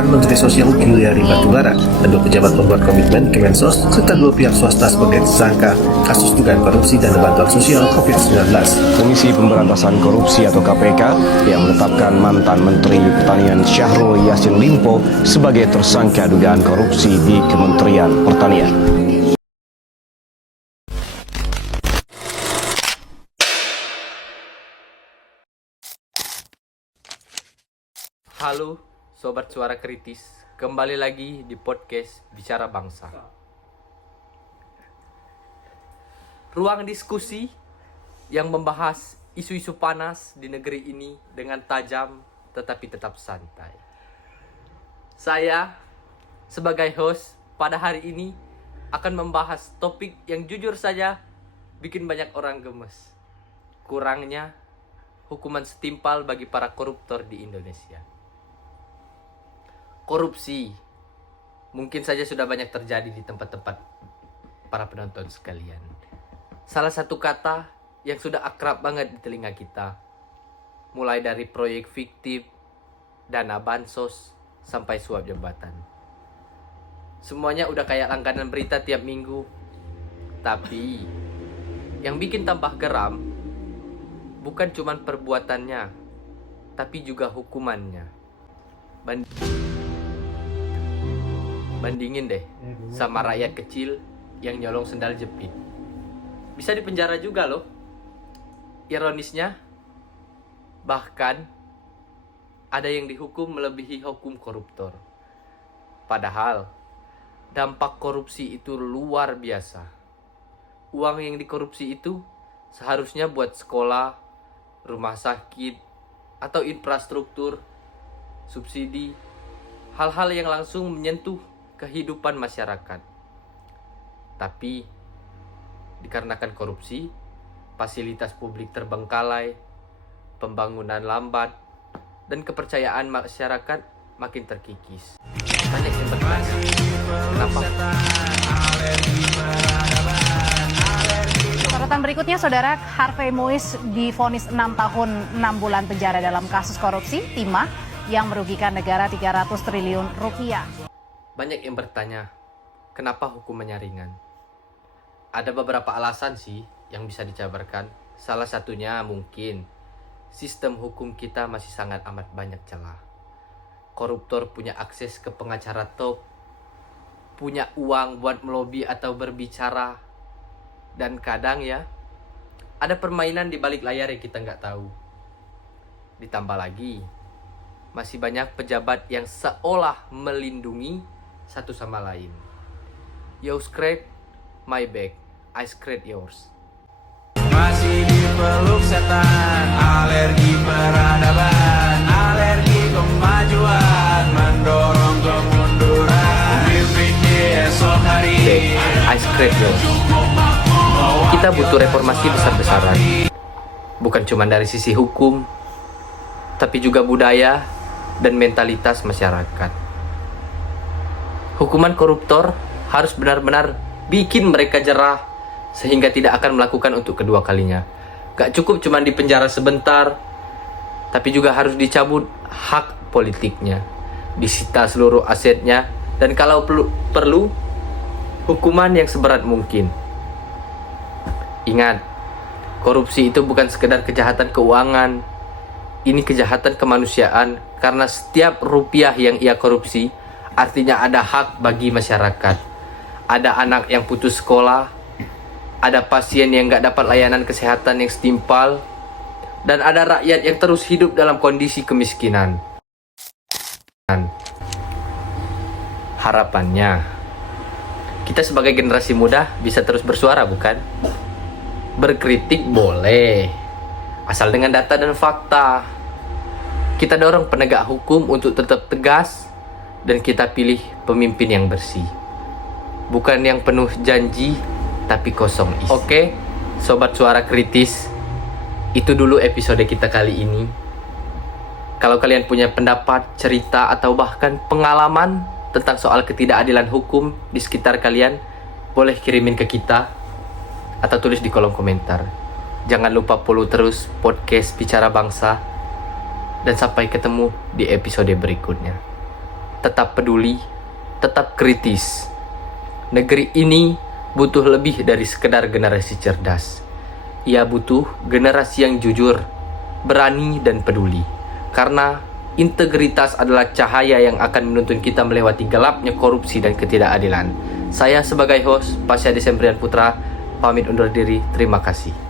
ditetapkan Menteri Sosial Juliari Batubara dan 2 pejabat pembuat komitmen Kemensos serta 2 pihak swasta sebagai tersangka kasus dugaan korupsi dana bantuan sosial COVID-19. Komisi Pemberantasan Korupsi atau KPK yang menetapkan mantan Menteri Pertanian Syahrul Yassin Limpo sebagai tersangka dugaan korupsi di Kementerian Pertanian. Halo Sobat Suara Kritis, kembali lagi di podcast Bicara Bangsa. Ruang diskusi yang membahas isu-isu panas di negeri ini dengan tajam tetapi tetap santai. Saya sebagai host pada hari ini akan membahas topik yang jujur saja bikin banyak orang gemes. Kurangnya hukuman setimpal bagi para koruptor di Indonesia. Korupsi mungkin saja sudah banyak terjadi di tempat-tempat para penonton sekalian. Salah satu kata yang sudah akrab banget di telinga kita, mulai dari proyek fiktif, dana bansos, sampai suap jabatan. Semuanya udah kayak langganan berita tiap minggu. Tapi yang bikin tambah geram bukan cuma perbuatannya, tapi juga hukumannya. Bandingin deh sama rakyat kecil yang nyolong sendal jepit. Bisa dipenjara juga loh. Ironisnya, bahkan ada yang dihukum melebihi hukum koruptor. Padahal dampak korupsi itu luar biasa. Uang yang dikorupsi itu seharusnya buat sekolah, rumah sakit, atau infrastruktur, subsidi, hal-hal yang langsung menyentuh kehidupan masyarakat. Tapi dikarenakan korupsi, fasilitas publik terbengkalai, pembangunan lambat, dan kepercayaan masyarakat makin terkikis. Banyak yang bertanya, kenapa? Sorotan berikutnya, Saudara, Harvey Moise divonis 6 tahun 6 bulan penjara dalam kasus korupsi timah yang merugikan negara 300 triliun rupiah. Banyak yang bertanya, kenapa hukumannya ringan? Ada beberapa alasan sih yang bisa dijabarkan. Salah satunya mungkin sistem hukum kita masih sangat amat banyak celah. Koruptor punya akses ke pengacara top, punya uang buat melobi atau berbicara, dan kadang ya ada permainan di balik layar yang kita nggak tahu. Ditambah lagi, masih banyak pejabat yang seolah melindungi satu sama lain. You scratch my back, I scratch yours. Masih dipeluk setan, alergi peradaban, alergi kemajuan, mendorong kemunduran, mimpi esok hari. I scratch yours. Kita butuh reformasi besar-besaran. Bukan cuma dari sisi hukum, tapi juga budaya dan mentalitas masyarakat. Hukuman koruptor harus benar-benar bikin mereka jerah sehingga tidak akan melakukan untuk kedua kalinya. Gak cukup cuma dipenjara sebentar, tapi juga harus dicabut hak politiknya, disita seluruh asetnya, dan kalau perlu hukuman yang seberat mungkin. Ingat, korupsi itu bukan sekedar kejahatan keuangan. Ini kejahatan kemanusiaan, karena setiap rupiah yang ia korupsi artinya ada hak bagi masyarakat. Ada anak yang putus sekolah, ada pasien yang gak dapat layanan kesehatan yang setimpal, dan ada rakyat yang terus hidup dalam kondisi kemiskinan. Harapannya, kita sebagai generasi muda bisa terus bersuara, bukan? Berkritik boleh, asal dengan data dan fakta. Kita dorong penegak hukum untuk tetap tegas, dan kita pilih pemimpin yang bersih. Bukan yang penuh janji, tapi kosong isi. Oke, Sobat Suara Kritis, itu dulu episode kita kali ini. Kalau kalian punya pendapat, cerita, atau bahkan pengalaman tentang soal ketidakadilan hukum di sekitar kalian, boleh kirimin ke kita atau tulis di kolom komentar. Jangan lupa follow terus podcast Bicara Bangsa, dan sampai ketemu di episode berikutnya. tetap peduli, tetap kritis. Negeri ini butuh lebih dari sekedar generasi cerdas. Ia butuh generasi yang jujur, berani dan peduli. Karena integritas adalah cahaya yang akan menuntun kita melewati gelapnya korupsi dan ketidakadilan. Saya sebagai host, Pasya Desembrian Putra, pamit undur diri. Terima kasih.